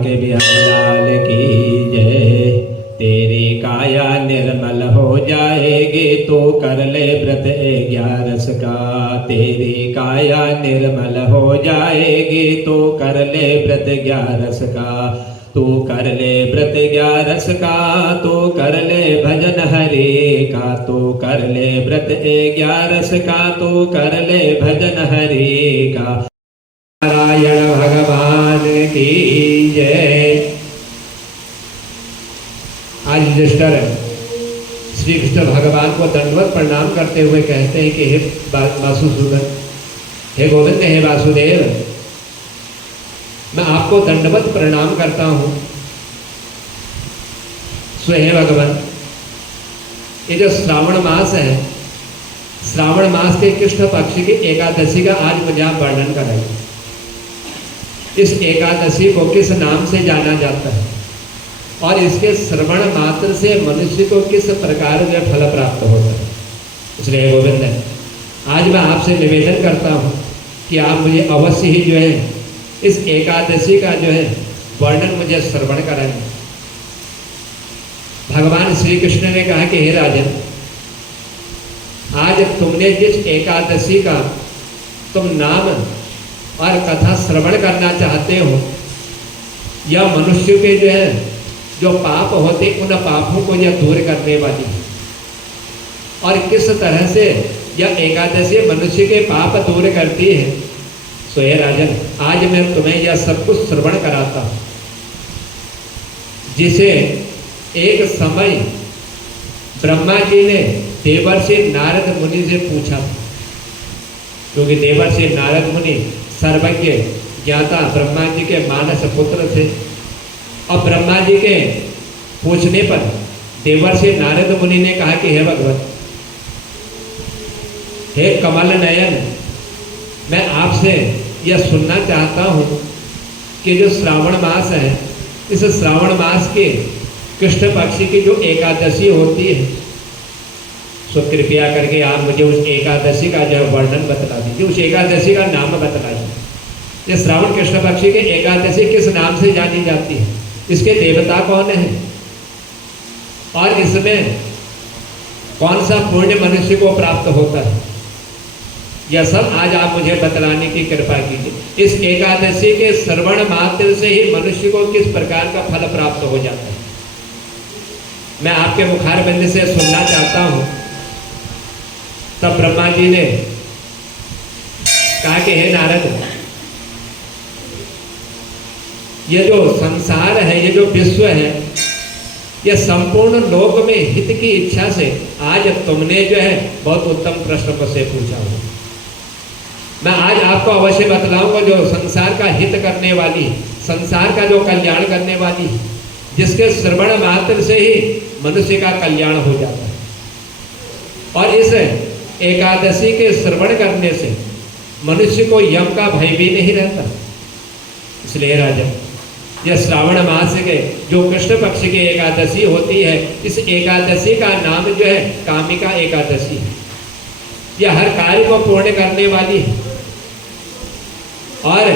के बिहारी लाल की जय। तेरी काया निर्मल हो जाएगी तो कर ले व्रत 11 का। तेरी काया निर्मल हो जाएगी तो कर ले व्रत 11 का। तू कर ले व्रत 11 का, तू कर ले भजन हरि का। तू कर ले व्रत 11 का, तू कर ले भजन हरि का। नारायण भगवान की जय। आज युधिष्ठिर श्री कृष्ण भगवान को दंडवत प्रणाम करते हुए कहते हैं कि हे वासुसूदन, हे गोविंद, हे वासुदेव, मैं आपको दंडवत प्रणाम करता हूं। सो हे भगवान, ये जो श्रावण मास है, श्रावण मास के कृष्ण पक्ष की एकादशी का आज मुझे आप वर्णन कराइए। इस एकादशी को किस नाम से जाना जाता है और इसके श्रवण मात्र से मनुष्य को किस प्रकार में फल प्राप्त होता है। इसलिए गोविंद, आज मैं आपसे निवेदन करता हूँ कि आप मुझे अवश्य ही जो है इस एकादशी का जो है वर्णन मुझे श्रवण कराएं। भगवान श्री कृष्ण ने कहा कि हे राजन, आज तुमने जिस एकादशी का तुम नाम और कथा श्रवण करना चाहते हो, यह मनुष्य के जो है जो पाप होते उन पापों को यह दूर करने वाली है। और किस तरह से यह एकादशी मनुष्य के पाप दूर करती है, सो हे राजन, आज मैं तुम्हें यह सब कुछ श्रवण कराता हूं। जिसे एक समय ब्रह्मा जी ने देवर्षि नारद मुनि से पूछा, क्योंकि देवर्षि नारद मुनि सर्वज्ञ ज्ञाता ब्रह्मा जी के मानस पुत्र थे। और ब्रह्मा जी के पूछने पर देवर्षि नारद मुनि ने कहा कि हे भगवत, हे कमल नयन, मैं आपसे यह सुनना चाहता हूँ कि जो श्रावण मास है, इस श्रावण मास के कृष्ण पक्ष की जो एकादशी होती है, सो कृपया करके आप मुझे उस एकादशी का जो वर्णन बतला दीजिए, उस एकादशी का नाम बतलाइए। ये श्रावण कृष्ण पक्ष की एकादशी किस नाम से जानी जाती है, इसके देवता कौन है और इसमें कौन सा पुण्य मनुष्य को प्राप्त होता है, यह सब आज आप मुझे बतलाने की कृपा कीजिए। इस एकादशी के श्रवण मात्र से ही मनुष्य को किस प्रकार का फल प्राप्त हो जाता है, मैं आपके मुखारबिंद से सुनना चाहता हूं। तब ब्रह्मा जी ने कहा कि हे नारद, ये जो संसार है, ये जो विश्व है, यह संपूर्ण लोक में हित की इच्छा से आज तुमने जो है बहुत उत्तम प्रश्न मुझसे पूछा हो। मैं आज आपको अवश्य बतलाऊंगा जो संसार का हित करने वाली, संसार का जो कल्याण करने वाली, जिसके श्रवण मात्र से ही मनुष्य का कल्याण हो जाता है। और इस एकादशी के श्रवण करने से मनुष्य को यम का भय भी नहीं रहता। इसलिए राजा, यह श्रावण मास के जो कृष्ण पक्ष की एकादशी होती है, इस एकादशी का नाम जो है कामिका एकादशी है। यह हर कार्य को पूर्ण करने वाली है। और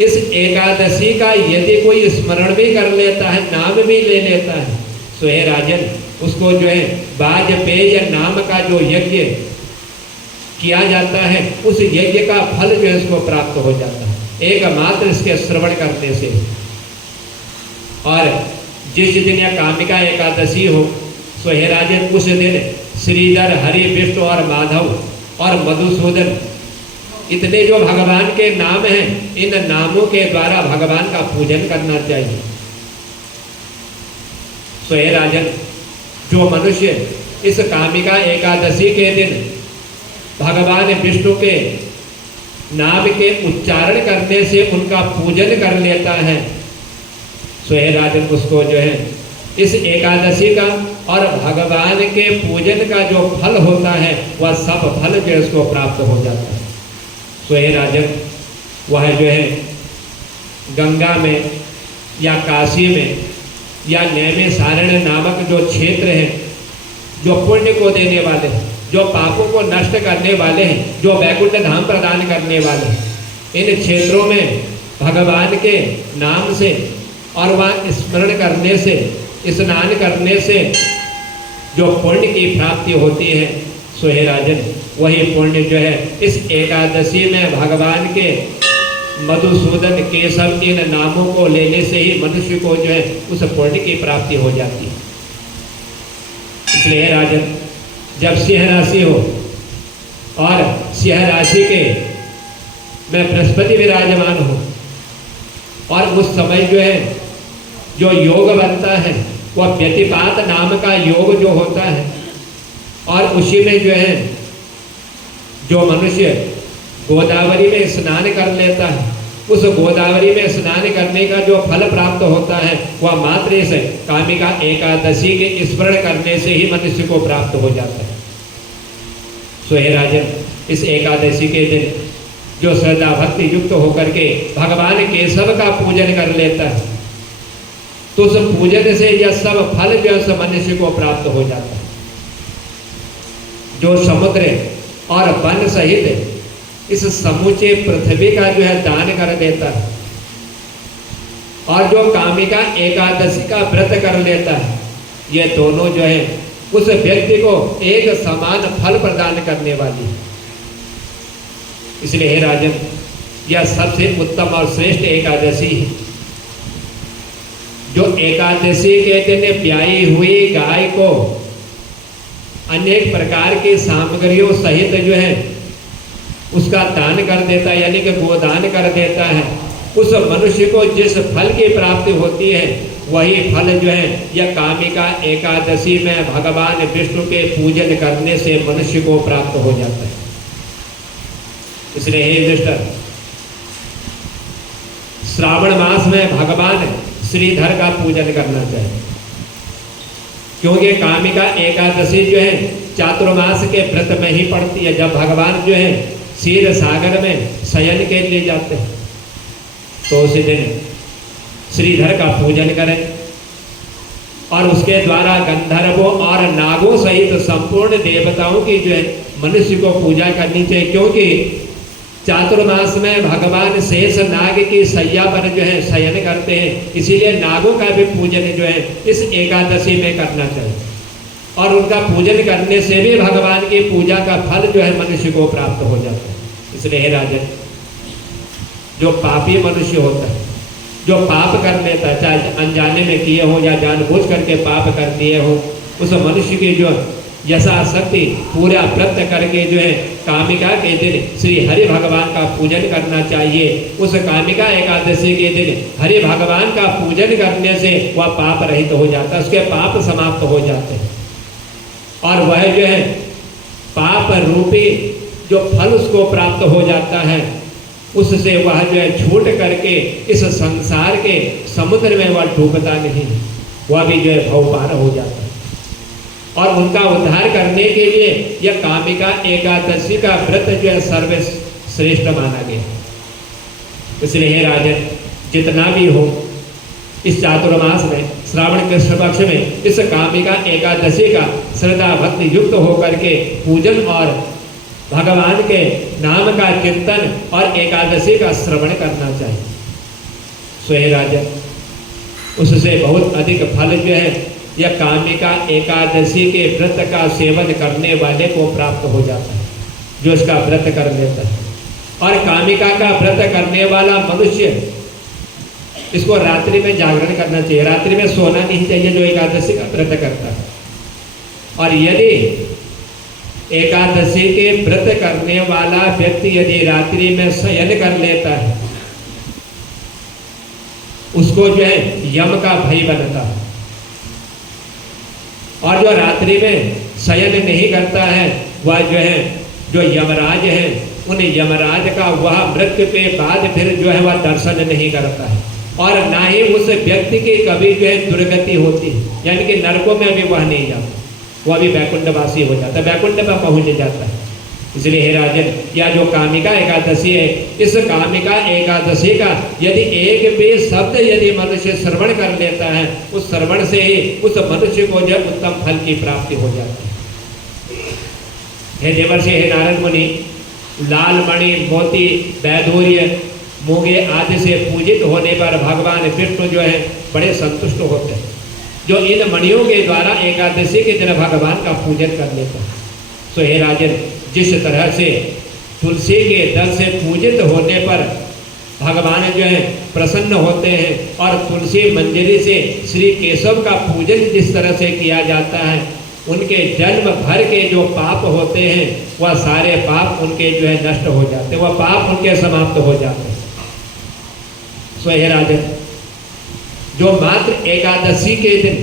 इस एकादशी का यदि कोई स्मरण भी कर लेता है, नाम भी ले लेता है, सो हे राजन, उसको जो है वाजपेय नाम का जो यज्ञ किया जाता है, उस यज्ञ का फल जो है उसको प्राप्त हो जाता है एकमात्र इसके श्रवण करने से। और जिस दिन यह कामिका एकादशी हो, सो हे राजन, उस दिन श्रीधर, हरि, विष्णु और माधव और मधुसूदन, इतने जो भगवान के नाम हैं, इन नामों के द्वारा भगवान का पूजन करना चाहिए। सो हे राजन, जो मनुष्य इस कामिका एकादशी के दिन भगवान विष्णु के नाम के उच्चारण करने से उनका पूजन कर लेता है, सो हे राजन, उसको जो है इस एकादशी का और भगवान के पूजन का जो फल होता है, वह सब फल जो है उसको प्राप्त हो जाता है। सो हे राजन, वह जो है गंगा में या काशी में या नैमिषारण्य नामक जो क्षेत्र है, जो पुण्य को देने वाले हैं, जो पापों को नष्ट करने वाले हैं, जो वैकुंठ धाम प्रदान करने वाले हैं, इन क्षेत्रों में भगवान के नाम से और वहाँ स्मरण करने से, स्नान करने से जो पुण्य की प्राप्ति होती है, सो हे राजन वही पुण्य जो है इस एकादशी में भगवान के मधुसूदन केशव इन नामों को लेने से ही मनुष्य को जो है उस पुण्य की प्राप्ति हो जाती है। इसलिए राजन जब सिंह राशि हो और सिंह राशि के में बृहस्पति विराजमान हो और उस समय जो है जो योग बनता है वह व्यतिपात नाम का योग जो होता है, और उसी में जो है जो मनुष्य गोदावरी में स्नान कर लेता है, उस गोदावरी में स्नान करने का जो फल प्राप्त होता है वह मात्र इस कामिका एकादशी के स्मरण करने से ही मनुष्य को प्राप्त हो जाता है। सो हे राजन इस एकादशी के दिन जो श्रद्धा भक्ति युक्त होकर के भगवान केशव का पूजन कर लेता है तो उस पूजन से यह सब फल जो है मनुष्य को प्राप्त हो जाता है। जो समुद्र और वन सहित इस समूचे पृथ्वी का जो है दान कर देता है और जो कामिका एकादशी का व्रत कर लेता है, ये दोनों जो है उस व्यक्ति को एक समान फल प्रदान करने वाली है। इसलिए हे राजन यह सबसे उत्तम और श्रेष्ठ एकादशी है। जो एकादशी के दिन ब्याई हुई गाय को अनेक प्रकार की सामग्रियों सहित जो है उसका दान कर देता है, यानी कि गोदान कर देता है, उस मनुष्य को जिस फल की प्राप्ति होती है वही फल जो है यह कामिका एकादशी में भगवान विष्णु के पूजन करने से मनुष्य को प्राप्त हो जाता है। इसलिए हे युधिष्ठिर श्रावण मास में भगवान श्रीधर का पूजन करना चाहिए, क्योंकि कामिका एकादशी जो है चातुर्मास के व्रत में ही पड़ती है, जब भगवान जो है क्षीर सागर में शयन के लिए जाते हैं तो उसी दिन श्रीधर का पूजन करें और उसके द्वारा गंधर्वों और नागों सहित संपूर्ण देवताओं की जो है मनुष्य को पूजा करनी चाहिए, क्योंकि चातुर्मास में भगवान शेष नाग की सैया पर जो है शयन करते हैं, इसीलिए नागों का भी पूजन जो है इस एकादशी में करना चाहिए और उनका पूजन करने से भी भगवान की पूजा का फल जो है मनुष्य को प्राप्त हो जाता है। इसलिए हे राजन जो पापी मनुष्य होता है, जो पाप कर लेता है, चाहे अनजाने में किए हो या जानबूझ करके पाप कर दिए हो, उस मनुष्य की जो यथाशक्ति पूरा व्रत करके जो है कामिका के दिन श्री हरि भगवान का पूजन करना चाहिए। उस कामिका एकादशी के दिन हरि भगवान का पूजन करने से वह पाप रहित हो जाता है, उसके पाप समाप्त हो जाते हैं और वह जो है पाप रूपी जो फल उसको प्राप्त हो जाता है उससे वह जो है छूट करके इस संसार के समुद्र में वह डूबता नहीं, वह भी जो है भव पार हो जाता है। और उनका उद्धार करने के लिए यह कामिका एकादशी का व्रत जो है सर्वश्रेष्ठ माना गया। इसलिए हे राजन जितना भी हो इस चातुर्मास में श्रावण कृष्ण पक्ष में इस कामिका एकादशी का श्रद्धा भक्ति युक्त होकर के पूजन और भगवान के नाम का चिंतन और एकादशी का श्रवण करना चाहिए। सो हे राजन उससे बहुत अधिक फल जो है यह कामिका एकादशी के व्रत का सेवन करने वाले को प्राप्त हो जाता है, जो इसका व्रत कर लेता है। और कामिका का व्रत करने वाला मनुष्य इसको रात्रि में जागरण करना चाहिए, रात्रि में सोना नहीं चाहिए जो एकादशी का व्रत करता है। और यदि एकादशी के व्रत करने वाला व्यक्ति यदि रात्रि में शयन कर लेता है उसको जो है यम का भय बनता है, और जो रात्रि में शयन नहीं करता है वह जो है जो यमराज है उन यमराज का वह मृत्यु के बाद फिर जो है वह दर्शन नहीं करता है और ना ही उस व्यक्ति की कभी जो है दुर्गति होती है, यानी कि नरकों में भी वह नहीं जाता, वह भी वैकुंठवासी हो जाता है, वैकुंठ पर पहुंच जाता है। इसलिए हे राजन यह जो कामिका एकादशी है इस कामिका एकादशी का यदि एक भी शब्द यदि मनुष्य श्रवण कर लेता है उस श्रवण से ही उस मनुष्य को जब उत्तम फल की प्राप्ति हो जाती है। हे देवर्षि हे नारद मुनि लाल मणि मोती वैधूर्य मूंगे आदि से पूजित होने पर भगवान विष्णु जो है बड़े संतुष्ट होते हैं, जो इन मणियों के द्वारा एकादशी के दिन भगवान का पूजन कर लेता है। सो हे राजन, जिस तरह से तुलसी के दल से पूजित होने पर भगवान जो है प्रसन्न होते हैं और तुलसी मंजरी से श्री केशव का पूजन जिस तरह से किया जाता है, उनके जन्म भर के जो पाप होते हैं वह सारे पाप उनके जो है नष्ट हो जाते हैं, वह पाप उनके समाप्त हो जाते हैं। सो हे राजन, जो मात्र एकादशी के दिन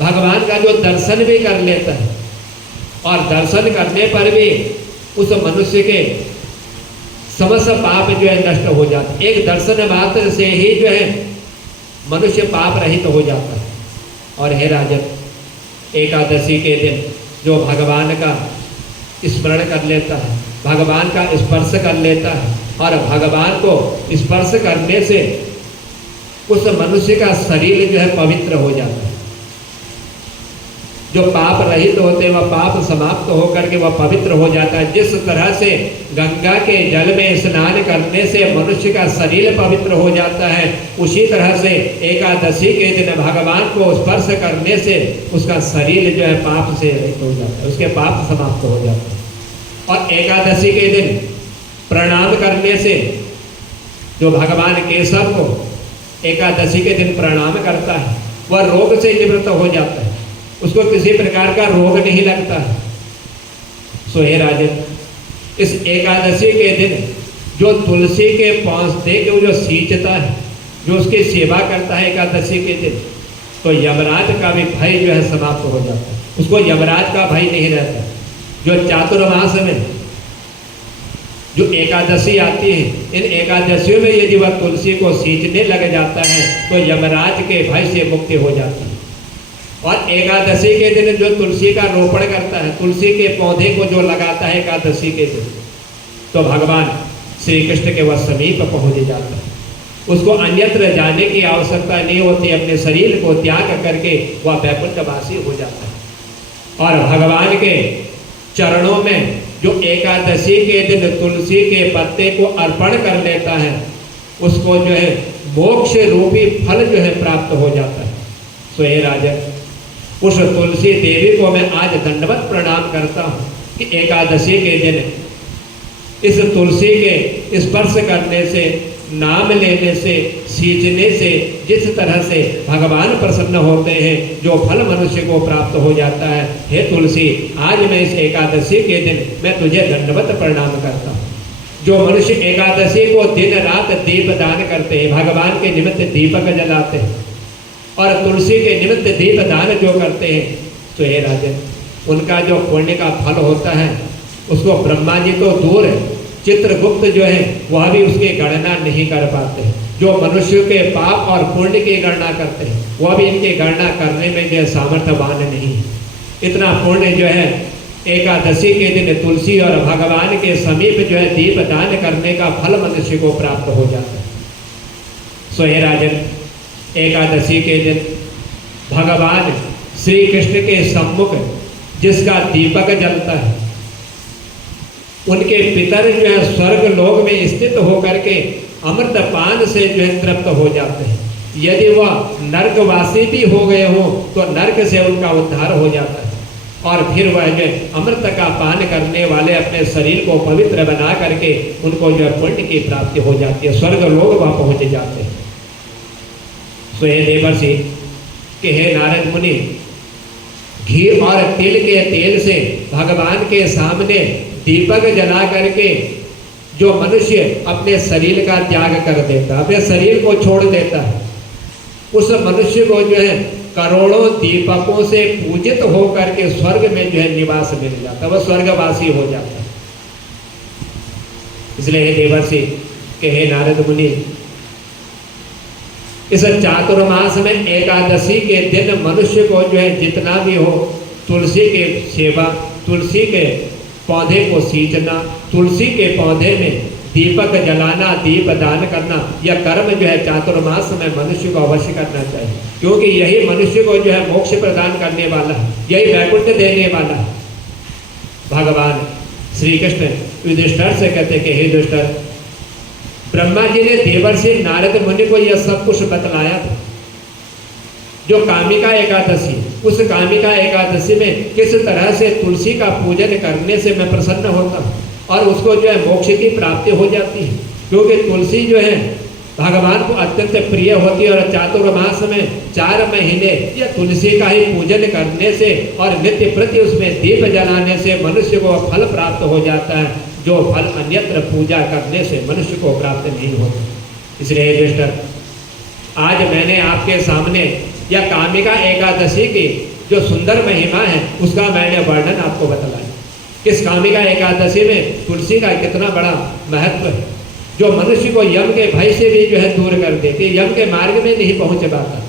भगवान का जो दर्शन भी कर लेता है और दर्शन करने पर भी उस मनुष्य के समस्त पाप जो है नष्ट हो जाते हैं। एक दर्शन मात्र से ही जो है मनुष्य पाप रहित हो जाता है। और हे राजन, एकादशी के दिन जो भगवान का स्मरण कर लेता है, भगवान का स्पर्श कर लेता है और भगवान को स्पर्श करने से उस मनुष्य का शरीर जो है पवित्र हो जाता है। जो पाप रहित होते हैं वह पाप समाप्त होकर के वह पवित्र हो जाता है। जिस तरह से गंगा के जल में स्नान करने से मनुष्य का शरीर पवित्र हो जाता है, उसी तरह से एकादशी के दिन भगवान को स्पर्श करने से उसका शरीर जो है पाप से रहित हो जाता है, उसके पाप समाप्त हो जाते हैं। और एकादशी के दिन प्रणाम करने से जो भगवान केशव को एकादशी के दिन प्रणाम करता है वह रोग से निवृत्त हो जाता है, उसको किसी प्रकार का रोग नहीं लगता है। सो हे राजन, इस एकादशी के दिन जो तुलसी के पौधे को जो सींचता है, जो उसकी सेवा करता है एकादशी के दिन, तो यमराज का भी भय जो है समाप्त हो जाता है, उसको यमराज का भय नहीं रहता। जो चातुर्मास में जो एकादशी आती है, इन एकादशियों में यदि वह तुलसी को सींचने लग जाता है तो यमराज के भय से मुक्ति हो जाती है। और एकादशी के दिन जो तुलसी का रोपण करता है, तुलसी के पौधे को जो लगाता है एकादशी के दिन, तो भगवान श्री कृष्ण के वह समीप पहुंच जाता है, उसको अन्यत्र जाने की आवश्यकता नहीं होती, अपने शरीर को त्याग करके वह वैकुंठवासी हो जाता है। और भगवान के चरणों में जो एकादशी के दिन तुलसी के पत्ते को अर्पण कर लेता है, उसको जो है मोक्ष रूपी फल जो है प्राप्त हो जाता है। सो हे राजन, उस तुलसी देवी को मैं आज दंडवत प्रणाम करता हूँ कि एकादशी के दिन इस तुलसी के स्पर्श करने से, नाम लेने से, सींचने से जिस तरह से भगवान प्रसन्न होते हैं, जो फल मनुष्य को प्राप्त हो जाता है, हे तुलसी, आज मैं इस एकादशी के दिन मैं तुझे दंडवत प्रणाम करता हूँ। जो मनुष्य एकादशी को दिन रात दीप दान करते हैं, भगवान के निमित्त दीपक जलाते हैं और तुलसी के निमित्त दीप दान जो करते हैं, तो हे राजन, उनका जो पुण्य का फल होता है उसको ब्रह्मा जी तो दूर है, चित्रगुप्त जो है वह भी उसकी गणना नहीं कर पाते हैं। जो मनुष्य के पाप और पुण्य की गणना करते हैं वह भी इनकी गणना करने में जो सामर्थ्यवान नहीं है। इतना पुण्य जो है एकादशी के दिन तुलसी और भगवान के समीप जो है दीप दान करने का फल मनुष्य को प्राप्त हो जाता है। सो हे राजन, एकादशी के दिन भगवान श्री कृष्ण के सम्मुख जिसका दीपक जलता है, उनके पितर जो है स्वर्ग लोक में स्थित होकर के अमृत पान से जो है तृप्त हो जाते हैं। यदि वह नरकवासी भी हो गए हो तो नरक से उनका उद्धार हो जाता है और फिर वह जो अमृत का पान करने वाले अपने शरीर को पवित्र बना करके उनको जो है पुण्य की प्राप्ति हो जाती है, स्वर्ग लोक वह पहुंच जाते हैं। सो हे देवर्षि कि हे नारद मुनि, घी और तिल के तेल से भगवान के सामने दीपक जला करके जो मनुष्य अपने शरीर का त्याग कर देता, अपने शरीर को छोड़ देता है, उस मनुष्य को जो है करोड़ों दीपकों से पूजित होकर के स्वर्ग में जो है निवास मिल जाता, वह स्वर्गवासी हो जाता है। इसलिए हे देवर्षि कि हे नारद मुनि, इस चातुर्मास में एकादशी के दिन मनुष्य को जो है जितना भी हो तुलसी के सेवा, तुलसी के पौधे को सींचना, तुलसी के पौधे में दीपक जलाना, दीप दान करना, यह कर्म जो है चातुर्मास में मनुष्य को अवश्य करना चाहिए, क्योंकि यही मनुष्य को जो है मोक्ष प्रदान करने वाला है, यही वैकुंठ देने वाला है। भगवान श्री कृष्ण युधिष्ठिर से कहते कि हे युधिष्ठिर, ब्रह्मा जी ने देवर्षि नारद मुनि को यह सब कुछ बतलाया था। जो कामिका एकादशी, उस कामिका एकादशी में किस तरह से तुलसी का पूजन करने से मैं प्रसन्न होता हूँ और उसको जो है मोक्ष की प्राप्ति हो जाती है। क्योंकि तुलसी जो है भगवान को अत्यंत प्रिय होती है और चातुर्मास में 4 महीने या तुलसी का ही पूजन करने से और नित्य प्रति उसमें दीप जलाने से मनुष्य को फल प्राप्त हो जाता है, जो फल अन्यत्र पूजा करने से मनुष्य को प्राप्त नहीं होता। इसलिए युधिष्ठिर, आज मैंने आपके सामने या कामिका एकादशी की जो सुंदर महिमा है उसका मैंने वर्णन आपको बतलाया। किस कामिका एकादशी में तुलसी का कितना बड़ा महत्व है, जो मनुष्य को यम के भय से भी जो है दूर कर देती है। यम के मार्ग में नहीं पहुंच पाता,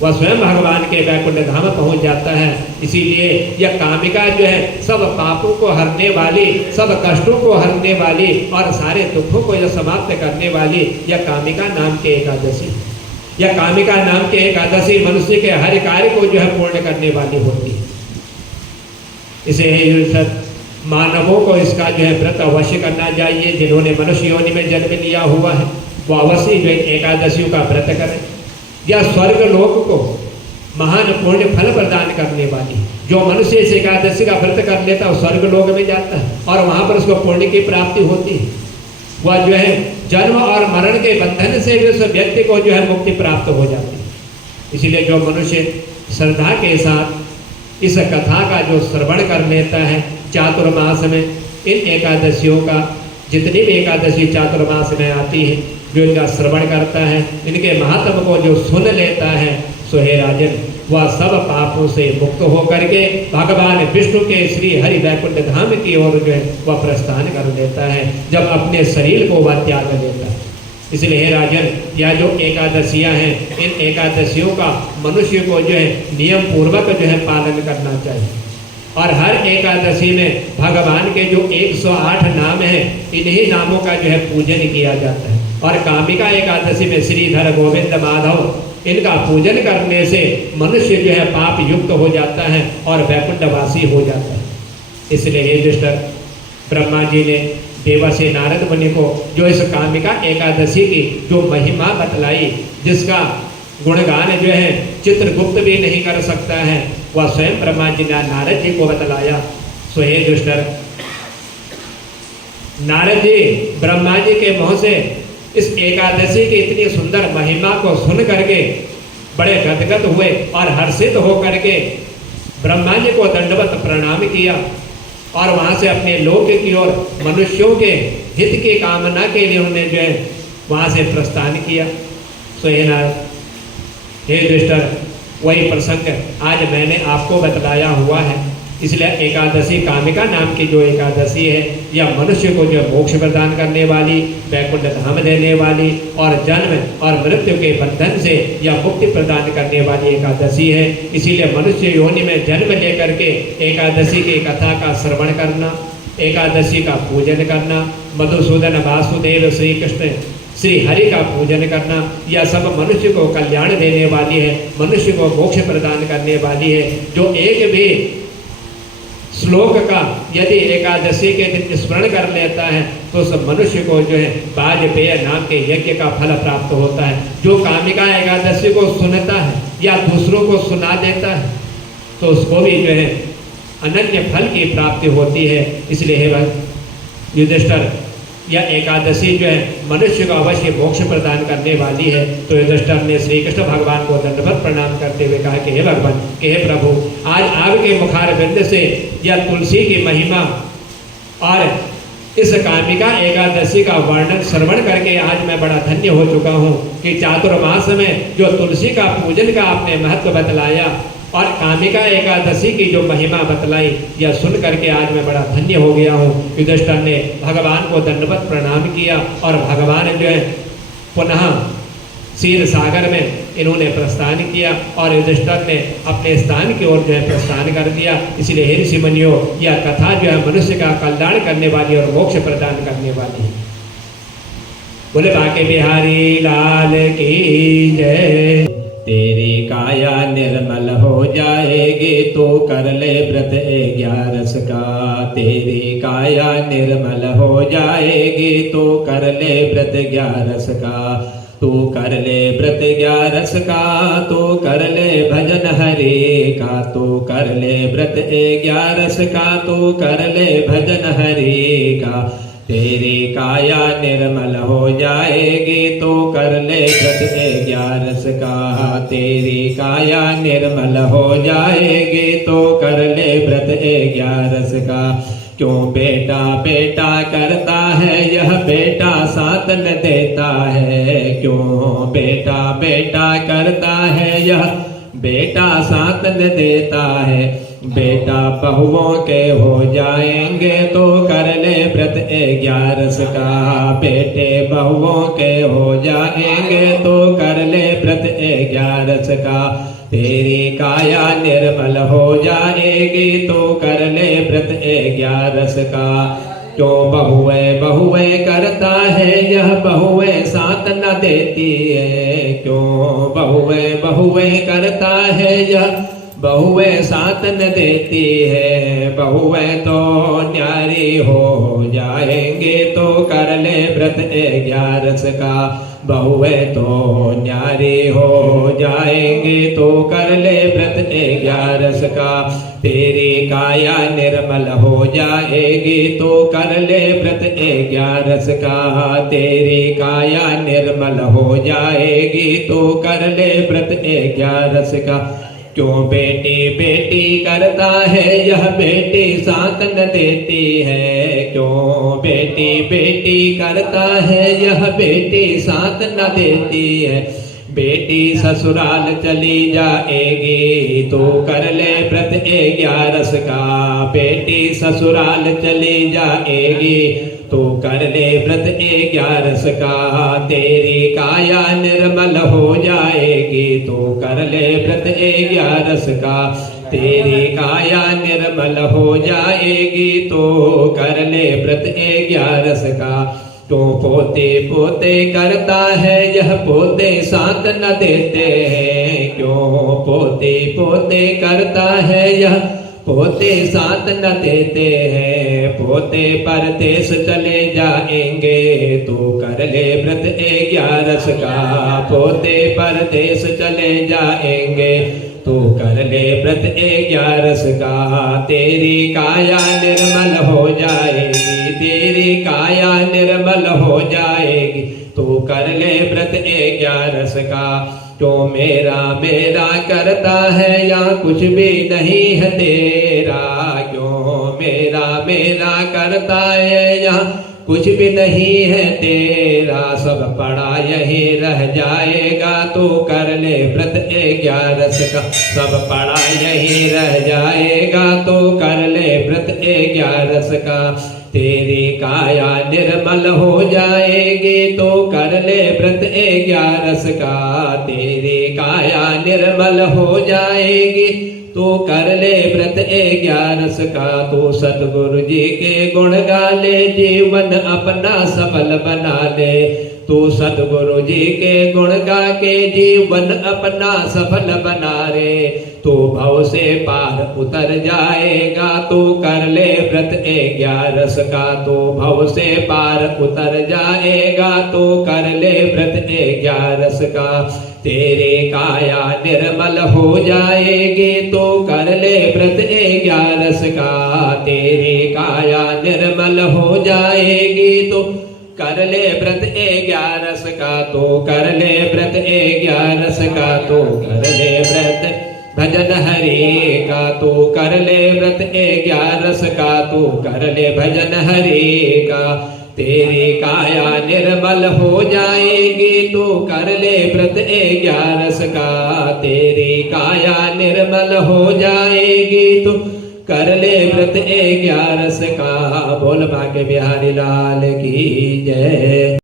वह स्वयं भगवान के वैकुंठ धाम पहुंच जाता है। इसीलिए यह कामिका जो है सब पापों को हरने वाली, सब कष्टों को हरने वाली और सारे दुखों को समाप्त करने वाली यह कामिका नाम के एकादशी, यह कामिका नाम के एकादशी मनुष्य के हर कार्य को जो है पूर्ण करने वाली होती है। इसे मानवों को इसका जो है व्रत अवश्य करना चाहिए। जिन्होंने मनुष्य योनि में जन्म लिया हुआ है वो अवश्य जो एकादशियों का व्रत करें। यह स्वर्ग लोक को महान पुण्य फल प्रदान करने वाली, जो मनुष्य इस एकादशी का व्रत कर लेता है स्वर्ग लोक में जाता है और वहाँ पर उसको पुण्य की प्राप्ति होती है। वह जो है जन्म और मरण के बंधन से भी उस व्यक्ति को जो है मुक्ति प्राप्त हो जाती है। इसीलिए जो मनुष्य श्रद्धा के साथ इस कथा का जो श्रवण कर लेता है चातुर्मास में, इन एकादशियों का जितनी भी एकादशी चातुर्मास में आती है, जो इनका श्रवण करता है, इनके महात्म को जो सुन लेता है, सो हे राजन, वह सब पापों से मुक्त होकर के भगवान विष्णु के श्री हरि वैकुंठ धाम की ओर जो है वह प्रस्थान कर लेता है, जब अपने शरीर को वह त्याग लेता है। इसलिए हे राजन, यह जो एकादशियां हैं, इन एकादशियों का मनुष्य को जो है नियम पूर्वक जो है पालन करना चाहिए। और हर एकादशी में भगवान के जो 108 नाम हैं, इन्हीं नामों का जो है पूजन किया जाता है। और कामिका एकादशी में श्रीधर गोविंद माधव इनका पूजन करने से मनुष्य जो है पाप युक्त हो जाता है और वैकुंठवासी हो जाता है। इसलिए हे युधिष्ठिर, ब्रह्मा जी ने देवर्षि नारद मुनि को जो इस कामिका एकादशी की जो महिमा बतलाई, जिसका गुणगान जो है चित्रगुप्त भी नहीं कर सकता है, वह स्वयं ब्रह्मा जी ने नारद जी को बतलाया। सो हे युधिष्ठिर, नारद जी ब्रह्मा जी के मुँह से इस एकादशी की इतनी सुंदर महिमा को सुन करके बड़े गदगद हुए और हर्षित होकर के ब्रह्मा जी को दंडवत प्रणाम किया और वहाँ से अपने लोक की ओर मनुष्यों के हित की कामना के लिए उन्होंने जो है वहाँ से प्रस्थान किया। सो हे नारद, हे युधिष्ठिर, वही प्रसंग आज मैंने आपको बतलाया हुआ है। इसलिए एकादशी कामिका नाम की जो एकादशी है, यह मनुष्य को जो मोक्ष प्रदान करने वाली, वैकुंठ धाम देने वाली और जन्म और मृत्यु के बंधन से यह मुक्ति प्रदान करने वाली एकादशी है। इसीलिए मनुष्य योनि में जन्म लेकर के एकादशी की कथा का श्रवण करना, एकादशी का पूजन करना, मधुसूदन वासुदेव श्री कृष्ण श्री हरि का पूजन करना, यह सब मनुष्य को कल्याण देने वाली है, मनुष्य को मोक्ष प्रदान करने वाली है। जो एक भी श्लोक का यदि एकादशी के दिन स्मरण कर लेता है तो उस मनुष्य को जो है वाजपेय नाम के यज्ञ का फल प्राप्त होता है। जो कामिका एकादशी को सुनता है या दूसरों को सुना देता है तो उसको भी जो है अनन्य फल की प्राप्ति होती है। इसलिए हे युधिष्ठिर, यह एकादशी जो है मनुष्य को अवश्य मोक्ष प्रदान करने वाली है। तो युधिष्ठिर ने श्री कृष्ण भगवान को दंडवत प्रणाम करते हुए कहा कि हे भगवान, कि हे प्रभु, आज आपके मुखार बिंद से यह तुलसी की महिमा और इस कामिका एकादशी का वर्णन श्रवण करके आज मैं बड़ा धन्य हो चुका हूँ कि चातुर्मास में जो तुलसी का पूजन का आपने महत्व बतलाया और कामिका एकादशी की जो महिमा बतलाई, यह सुन करके आज मैं बड़ा धन्य हो गया हूँ। युधिष्ठिर ने भगवान को दंडवत प्रणाम किया और भगवान जो है पुनः क्षीर सागर में इन्होंने प्रस्थान किया और युधिष्ठिर ने अपने स्थान की ओर जो है प्रस्थान कर दिया। इसलिए हे ऋषि मुनियों, यह कथा जो है मनुष्य का कल्याण करने वाली और मोक्ष प्रदान करने वाली है। बोले बांके बिहारी लाल की जय। तेरी काया निर्मल हो जाएगी तू कर ले व्रत 11 का। तेरी काया निर्मल हो जाएगी तू कर ले व्रत 11 का। तू कर ले व्रत 11 का, तू कर ले भजन हरि का। तू कर ले व्रत 11 का, तू कर ले भजन हरि का। तेरी काया निर्मल हो जाएगी तो कर ले व्रत 11 का। तेरी काया निर्मल हो जाएगी तो कर ले व्रत 11 का। क्यों बेटा बेटा करता है यह बेटा साथ न देता है। क्यों बेटा बेटा करता है यह बेटा साथ न देता है। बेटा बहुओं के हो जाएंगे तो कर ले व्रत 11 का। बेटे बहुओं के हो जाएंगे तो कर ले व्रत 11 का। तेरी काया निर्मल हो जाएगी तो कर ले व्रत 11 का। क्यों बहुए बहुए करता है यह बहुए साथ न देती है। क्यों बहुए बहुए करता है यह बहुए साथ न देती है। बहुए तो न्यारी हो जाएंगे तो कर ले व्रत 11 का। बहुए तो न्यारी हो जाएंगे तो कर ले व्रत 11 का। तेरी काया निर्मल हो जाएगी तो कर ले व्रत 11 का। तेरी काया निर्मल हो जाएगी तो कर ले व्रत 11 का। क्यों बेटी बेटी करता है यह बेटी साथ न देती है। क्यों बेटी बेटी करता है यह बेटी साथ न देती है। बेटी ससुराल चली जाएगी तो कर ले व्रत 11 का। बेटी ससुराल चली जाएगी तो कर ले व्रत 11 का। तेरी काया निर्मल हो जाएगी तो कर ले व्रत 11 का। तेरी काया निर्मल हो जाएगी तो कर ले व्रत 11 का। तो पोते पोते करता है यह पोते साथ न देते हैं। क्यों पोते पोते करता है यह पोते साथ न देते हैं। पोते परदेश चले जाएंगे तो कर ले व्रत 11 का। पोते परदेश चले जाएंगे तो कर ले व्रत 11 का। तेरी काया निर्मल हो जाएगी। तेरी काया निर्मल हो जाएगी तो कर ले व्रत 11 का। तो मेरा मेरा करता है या कुछ भी नहीं है तेरा। क्यों मेरा मेरा करता है या कुछ भी नहीं है तेरा। सब पड़ा यही रह जाएगा तो कर ले व्रत 11 का। सब पड़ा यही रह जाएगा तो कर ले व्रत 11 का। तेरी काया निर्मल हो जाएगी तो कर ले व्रत 11 का। तेरी काया निर्मल हो जाएगी तो कर ले व्रत 11 का। तो सतगुरु जी के गुण गा ले जीवन अपना सफल बना ले। तो सतगुरु जी के गुण गा के जीवन अपना सफल बना रे। तो भव से पार उतर जाएगा तो कर ले व्रत 11 का। तो भव से पार उतर जाएगा तो कर ले व्रत 11 का। तेरे काया निर्मल हो जाएगी तो कर ले व्रत 11 का। तेरी काया निर्मल हो जाएगी तो कर ले व्रत 11 का। तो कर ले व्रत 11 का। तो कर ले व्रत भजन हरि का। तो कर ले व्रत 11 का। तो कर ले भजन हरि का। तेरी काया निर्मल हो जाएगी तो कर ले व्रत 11 का। तेरी काया निर्मल हो जाएगी तो कर ले व्रत 11 का। बोल बांके बिहारी लाल की जय।